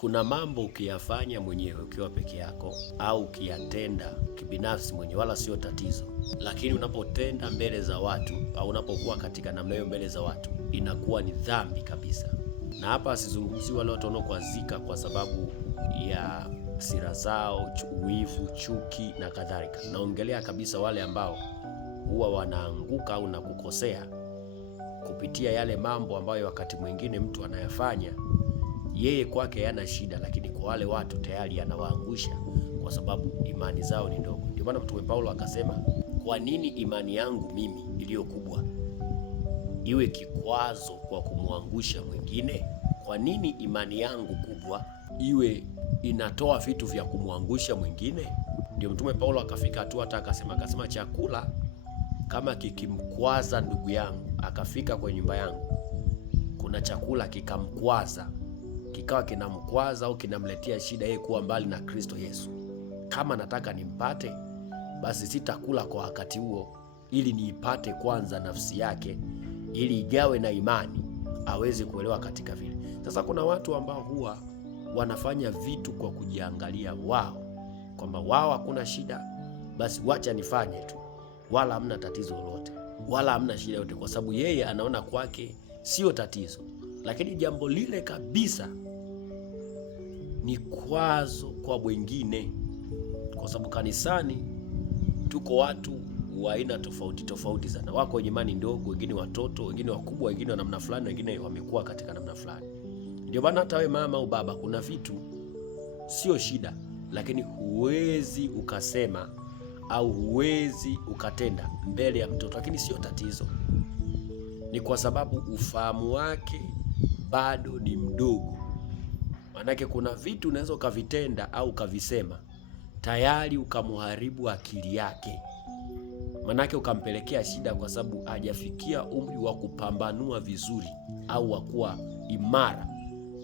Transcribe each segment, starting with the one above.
Kuna mambo ukiyafanya mwenyewe ukiwa peke yako au ukiyatenda kibinafsi mwenyewe wala sio tatizo, lakini unapotenda mbele za watu au unapokuwa katika namna hiyo mbele za watu inakuwa ni dhambi kabisa. Na hapa sizungumzi wale watu wanaokwazika kwa sababu ya hasira zao, wivu, chuki na kadhalika. Naongelea kabisa wale ambao huwa wanaanguka au na kukosea kupitia yale mambo ambayo wakati mwingine mtu anayafanya yeye kwake yana shida, lakini kwa wale watu tayari anawaangusha kwa sababu imani zao ni ndogo. Ndio maana Mtume Paulo akasema, kwa nini imani yangu mimi iliyo kubwa iwe kikwazo kwa kumwangusha mwingine? Kwa nini imani yangu kubwa iwe inatoa vitu vya kumwangusha mwingine? Ndio Mtume Paulo akafika hatua hata akasema chakula kama kikimkwaza ndugu yangu, akafika kwenye nyumba yangu, kuna chakula kikamkwaza, kikawa kinamkwaza au kinamletea shida yeye kuwa mbali na Kristo Yesu, kama nataka nimpate, basi sitakula kwa wakati huo, ili niipate kwanza nafsi yake, ili ijawe na imani aweze kuelewa katika vile. Sasa kuna watu ambao huwa wanafanya vitu kwa kujiangalia wao, kwamba wao hakuna shida, basi wacha nifanye tu, wala hamna tatizo lolote, wala hamna shida yote, kwa sababu yeye anaona kwake sio tatizo. Lakini jambo lile kabisa ni kwazo kwa wengine, kwa sababu kanisani tuko watu wa aina tofauti tofauti sana. Wako wenye imani ndogo, wengine watoto, wengine wakubwa, wengine wa namna fulani, wengine wamekuwa katika namna fulani. Ndio maana hata wewe mama au baba, kuna vitu sio shida, lakini huwezi ukasema au huwezi ukatenda mbele ya mtoto, lakini sio tatizo. Ni kwa sababu ufahamu wake bado ni mdogo. Manake kuna vitu unaweza ukavitenda au ukavisema tayari ukamuharibu akili yake, manake ukampelekea shida, kwa sababu hajafikia umri wa kupambanua vizuri au wa kuwa imara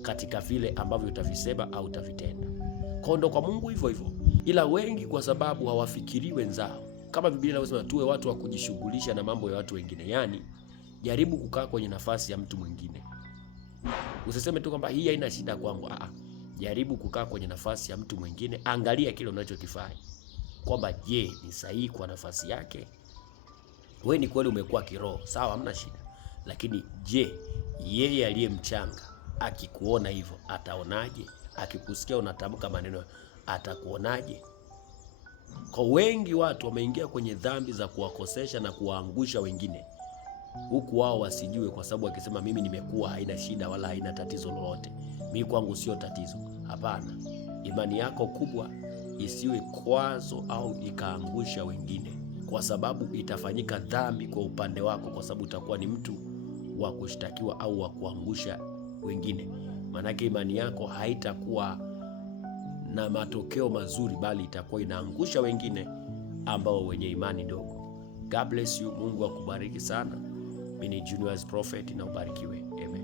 katika vile ambavyo utavisema au utavitenda. Kondo kwa Mungu hivyo hivyo, ila wengi kwa sababu hawafikiri wenzao, kama Biblia inasema tuwe watu wa kujishughulisha na mambo ya watu wengine. Yani jaribu kukaa kwenye nafasi ya mtu mwingine. Usiseme tu kwamba hii haina shida kwangu. Jaribu kukaa kwenye nafasi ya mtu mwingine, angalia kile unachokifanya kwamba je, ni sahihi kwa nafasi yake. Wewe ni kweli umekuwa kiroho, sawa, hamna shida, lakini je, yeye aliye mchanga akikuona hivyo ataonaje? Akikusikia unatamka maneno atakuonaje? Kwa wengi watu wameingia kwenye dhambi za kuwakosesha na kuwaangusha wengine, huku wao wasijue, kwa sababu akisema mimi nimekuwa haina shida wala haina tatizo lolote, mimi kwangu sio tatizo. Hapana, imani yako kubwa isiwe kwazo au ikaangusha wengine, kwa sababu itafanyika dhambi kwa upande wako, kwa sababu utakuwa ni mtu wa kushtakiwa au wa kuangusha wengine. Manake imani yako haitakuwa na matokeo mazuri, bali itakuwa inaangusha wengine ambao wenye imani ndogo. God bless you. Mungu akubariki sana. Mimi ni Junior as Prophet, na ubarikiwe. Amen.